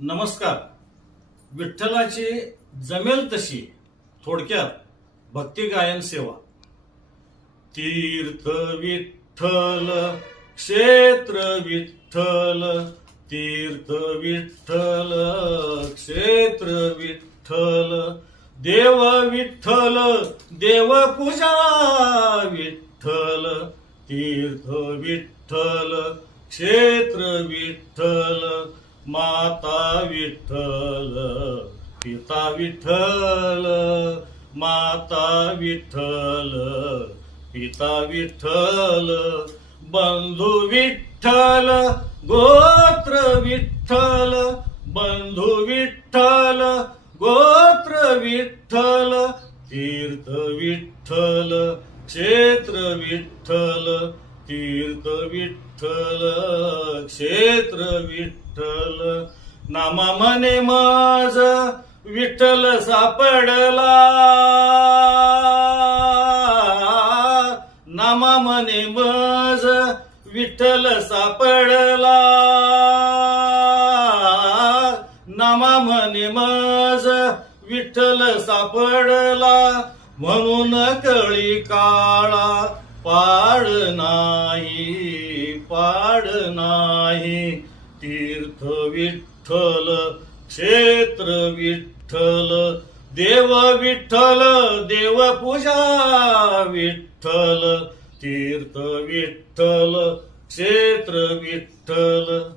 नमस्कार. विठ्ठलाची जमेल तशी थोडक्यात भक्ती गायन सेवा. तीर्थ विठ्ठल, क्षेत्र विठ्ठल, तीर्थ विठ्ठल, क्षेत्र विठ्ठल, देव विठ्ठल, देवपूजा विठ्ठल, तीर्थ विठ्ठल, क्षेत्र विठ्ठल, माता विठ्ठल, पिता विठ्ठल, माता विठ्ठल, पिता विठ्ठल, बंधू विठ्ठल, गोत्र विठ्ठल, बंधू विठ्ठल, गोत्र विठ्ठल, तीर्थ विठ्ठल, क्षेत्र विठ्ठल, तीर्थ विठ्ठल, क्षेत्र विठ्ठल. नामा मने माझ विठ्ठल सापडला, नामा मने माझ विठ्ठल सापडला, नामा मने माझ विठ्ठल सापडला, म्हणून कळी काळा पाड नाही, पाड नाही. तीर्थ विठ्ठल, क्षेत्र विठ्ठल, देव विठ्ठल, देवपूजा विठ्ठल, तीर्थ विठ्ठल, क्षेत्र विठ्ठल.